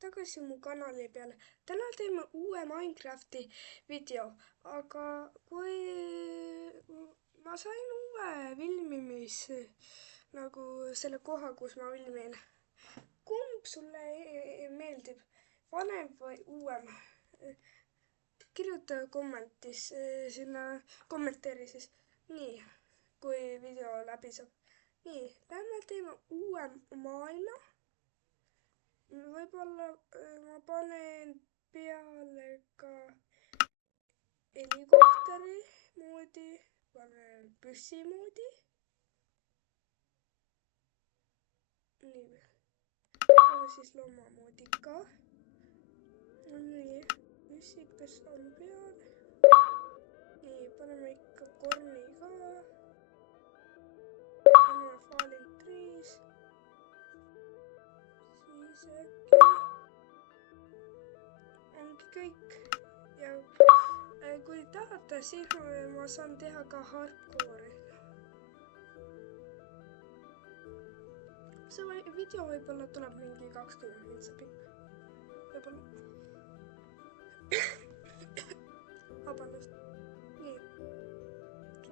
tagasi mu kanali peale. Täna teeme uue Minecrafti video, aga kui ma sain uue filmimis nagu selle koha, kus ma filmin. Kumb sulle meeldib, vanem või uuem? Kirjuta kommentis sinna, kommenteeri siis nii, kui video läbi saab. Nii, lähme teeme uue maailma. Võib-olla ma panen peale ka helikopteri moodi, panen püssi moodi. Nii, panen siis looma moodi ka. Nii, püssikas on peal. Nii, paneme ikka korni ka. Paneme falling trees. Siis äkki ongi kõik. Ja kui tahate, siis ma saan teha ka hardcore'i. See video võib-olla tuleb mingi 20 minutit pikk. Võib-olla. Vabandust. Nii.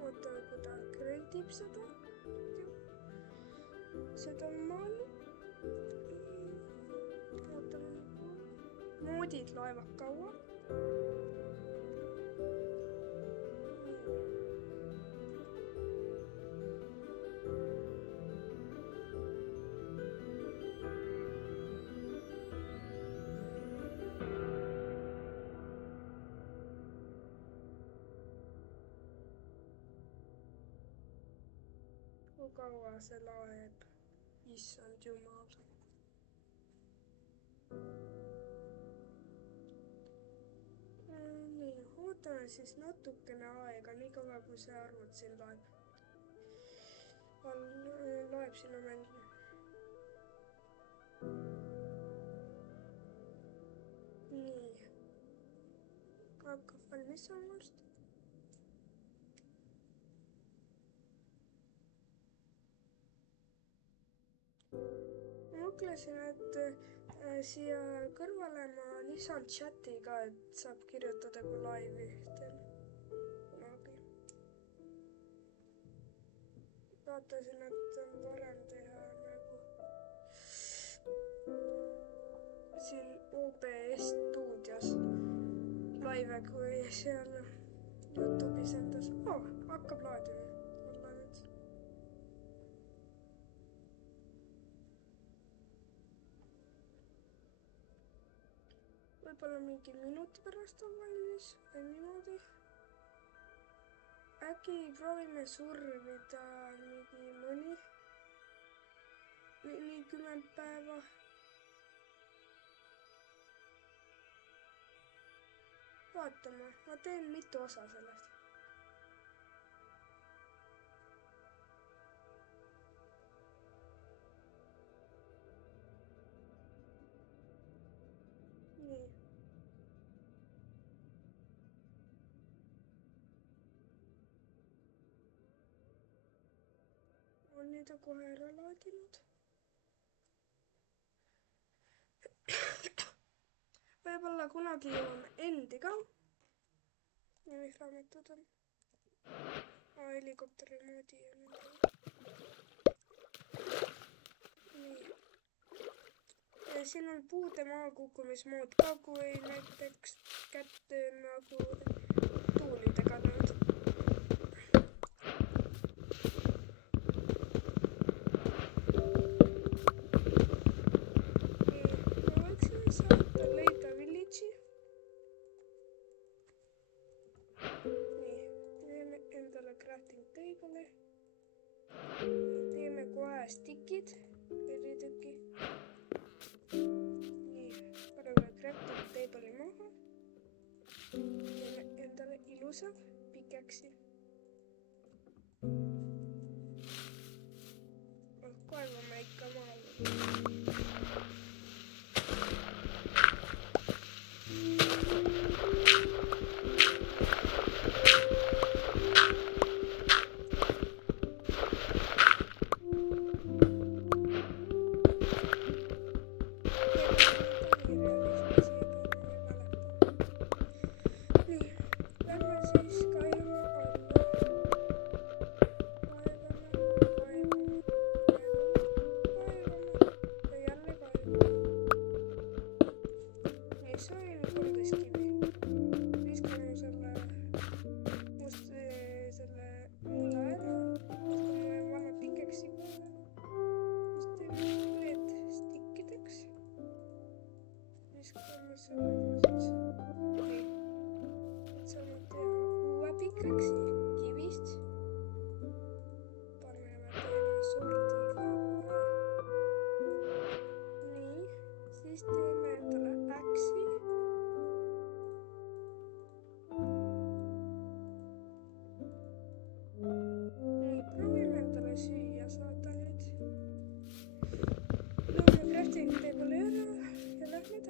Oota, kui ta krendib seda maailma. Ootame. Moodid loevad kaua. Kui kaua see laeb? Issand jumal. Nii, ootame siis natukene aega, nii kaua kui see arvut siin loeb. Loeb sinna mängu. Nii. Hakkab valmis saama varsti. Mõtlesin, et siia kõrvale ma lisan chati ka, et saab kirjutada kui laivi kunagi. Vaatasin, et on parem teha nagu siin OBS stuudios laive, kui seal YouTube'is endas. Hakkab laadima. Võib-olla mingi minuti pärast on valmis või niimoodi. Äkki proovime survida mõni 10 päeva. Vaatame, ma teen mitu osa sellest. Nii. On nüüd kohe ära laadinud. Võib-olla kunagi jõuan endi ka. Ja mis raamatud on? Helikopteri moodi ja midagi. Nii. Ja siin on puude maakukkumismood ka, kui näiteks kätte nagu tuulidega lööd. Crafting table'i. Teeme kohe stickid, 4 tükki. Nii, paneme crafting table'i maha. Teeme endale ilusa pikeksi. Kaevame ikka maale.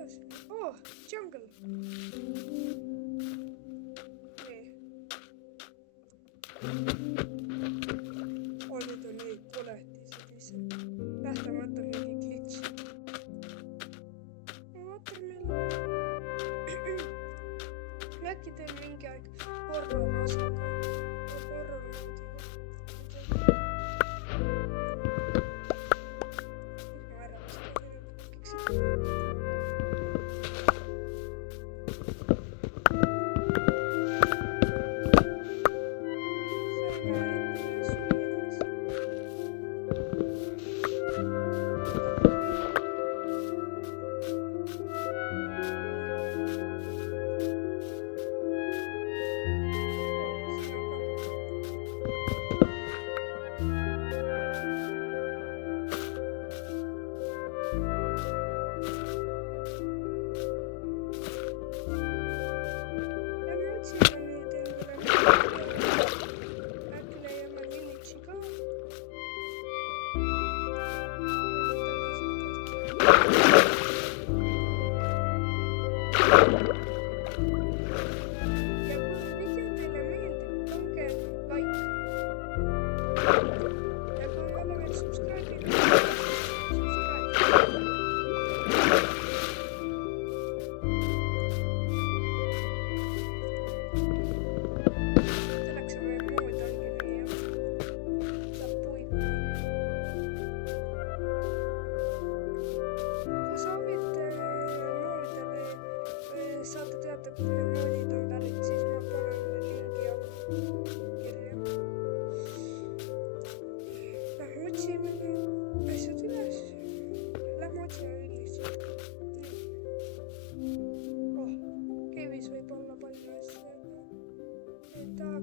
edasi. Oh, jungle. nii. Oh, need on neid koletised lihtsalt. Nähtamata mingi glitch. Watermelon. Äkki teen mingi aeg horror-osaga. Horror-moodiga. Ma ära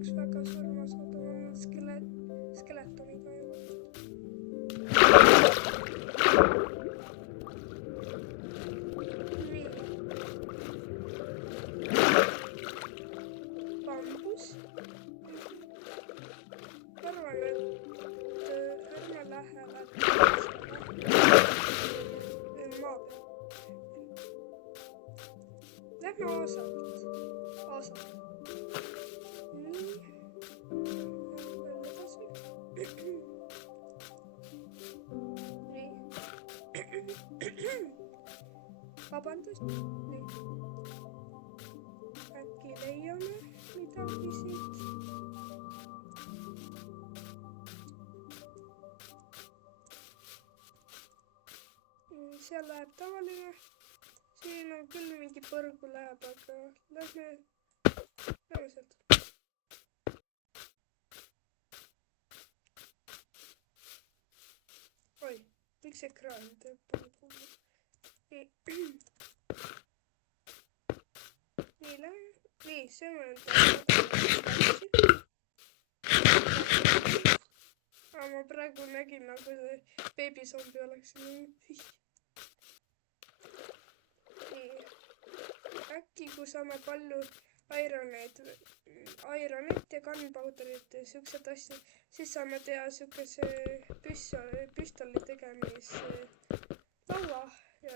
vist väga surma saada oma skeletoniga juba. Nii. Bambus. Arvan, et ärme lähe läbi maa peal. Lähme aasalt. Vabandust, nii. Äkki leiame midagi siit. Seal läheb tavaline. Siin on küll mingi põrgu läheb, aga lähme sealt. Oi, miks ekraan teeb põrgu? Nii, lähe. Nii, see on ma praegu nägin, nagu see beebisombi oleks. Nii. Äkki, kui saame palju ironit ja gunpowderit ja siuksed asju, siis saame teha siukese püstoli tegemislaua ja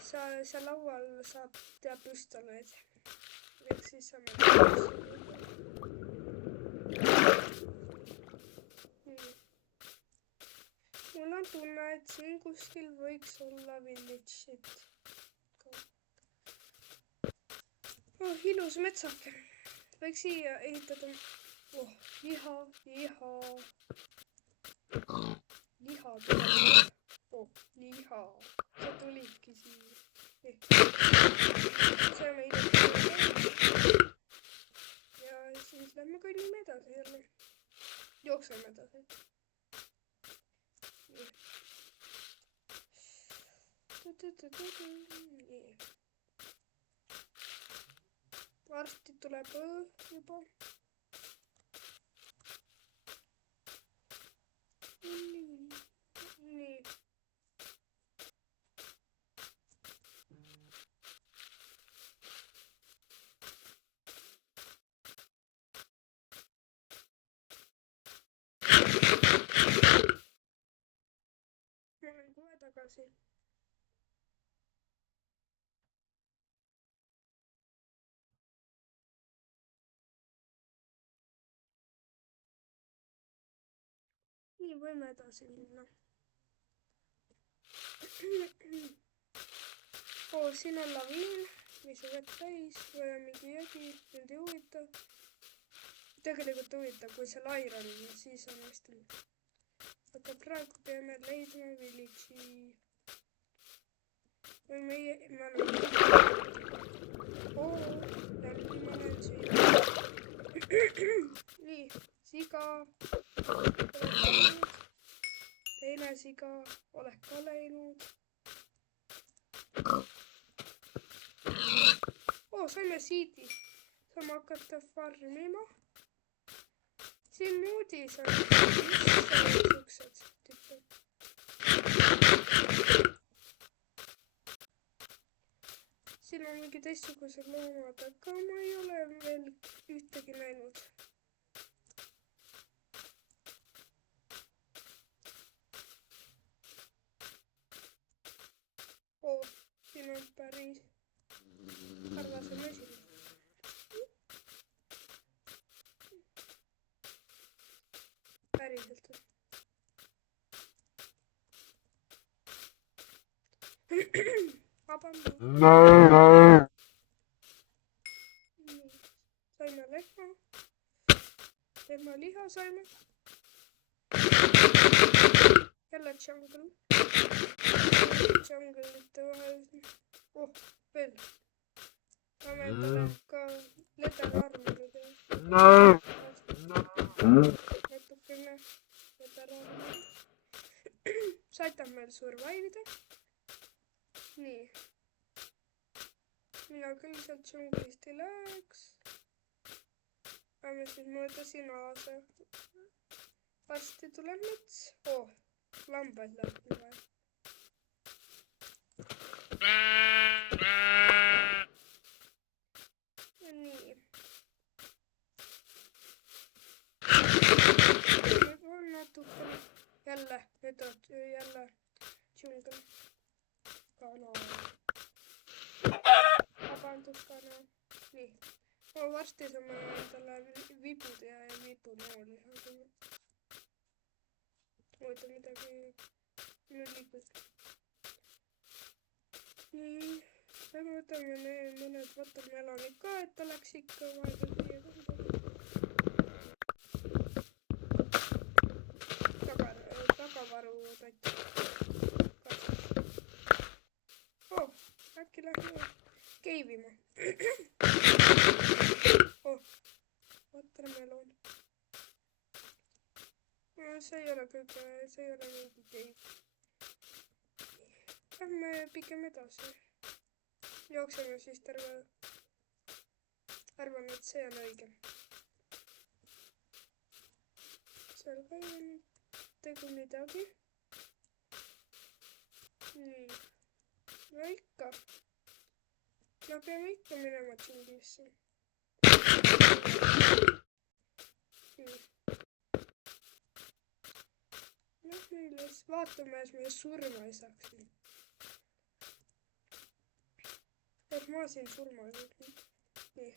seal laual saab teha püstoleid. Ehk siis saame teha. Mul on tunne, et siin kuskil võiks olla village'id. Oh, ilus metsake. Võiks siia ehitada. Oh, liha. Liha tuleb. Oh, liha. See tulibki siia. Saame ilusti. Ja siis lähme kõnnime edasi jälle. Jookseme edasi. Nii. Varsti tuleb juba. Nii. Ma olen kohe tagasi. võime edasi minna. Siin on laviin, mis on vett täis või on mingi jõgi, mind ei huvita. Tegelikult huvitav, kui see lair on, siis on hästi. Aga praegu peame leidma village'i. Või meie oleme ma olen siin. Nii, siga. Teine siga, oled ka läinud. Saime siidi. Saame hakata farmima. Siin moodis on siuksed tüüpid. Siin on mingi teistsugused loomad, aga ma ei ole veel ühtegi näinud. Siin on päris harvase mesin. Päriselt. Vabandust. Saime lehma. Lehmaliha saime. Jälle jungle. Jungle'ite vahel. Veel. Saame endale ka leterarmuri teha. Natukene leterarmuri. See aitab meil survive'ida. Nii. Mina küll sealt džunglist ei läheks. Peame siis mööda siin aasa. Varsti tuleb mets. Lambad läheb üle. Nii. Nüüd on natukene. Jälle, nüüd on jälle džungel. Kana. Vabandust, kana. Nii. Varsti saame endale vibud ja vibunooli. Oota midagi. Nüüd liikus. Nii. Me võtame mõned watermelonid ka, et oleks ikka vahepeal siia tagavaru tatt. Äkki lähme keivima. Watermelon. See ei ole mingi keiv. Lähme pigem edasi. Jookseme siis terve. Arvan, et see on õige. Seal ka ei olnud tegu midagi. Nii. No ikka. No peame ikka minema džunglisse. Nii. Lähme üles. Vaatame, et me surma ei saaks. Et ma siin surma ei saaks. Nii.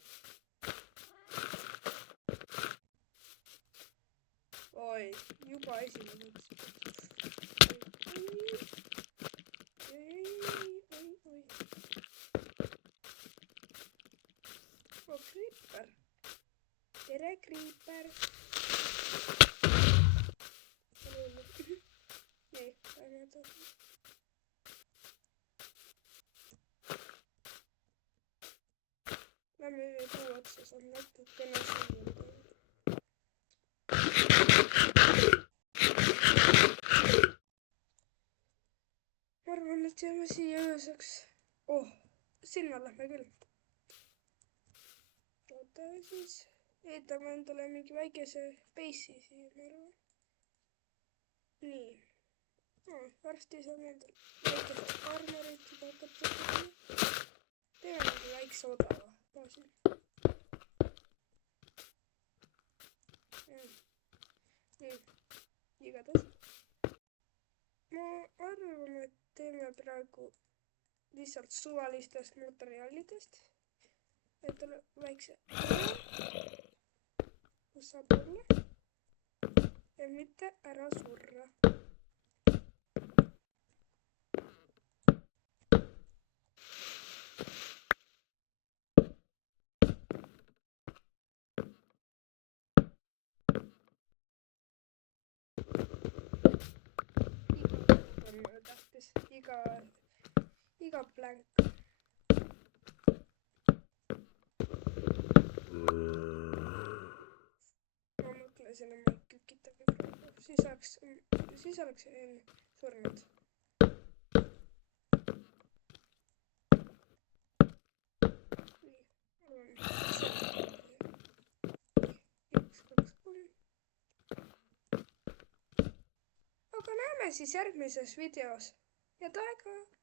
Oi, juba esimene. Creeper. Tere, Creeper. Nii, lähme edasi. Lähme puu otsa, saab natukene siin. Ma arvan, et jääme siia ööseks. Sinna lähme küll. Oota siis. Ehitame endale mingi väikese base'i siia, ma arvan. Nii. Varsti saame endale väikest armorit juba hakata. Teeme mingi väikse odava baasi. Nii. Igatahes. Ma arvan, et teeme praegu lihtsalt suvalistest materjalidest. Endale väikse kus saab olla. ja mitte ära surra. On tähtis, iga plänk. Ma mõtlesin, et ma ei kükitagi praegu, siis oleks surnud. Nii, 1, 2, 3. Aga näeme siis järgmises videos. Head aega!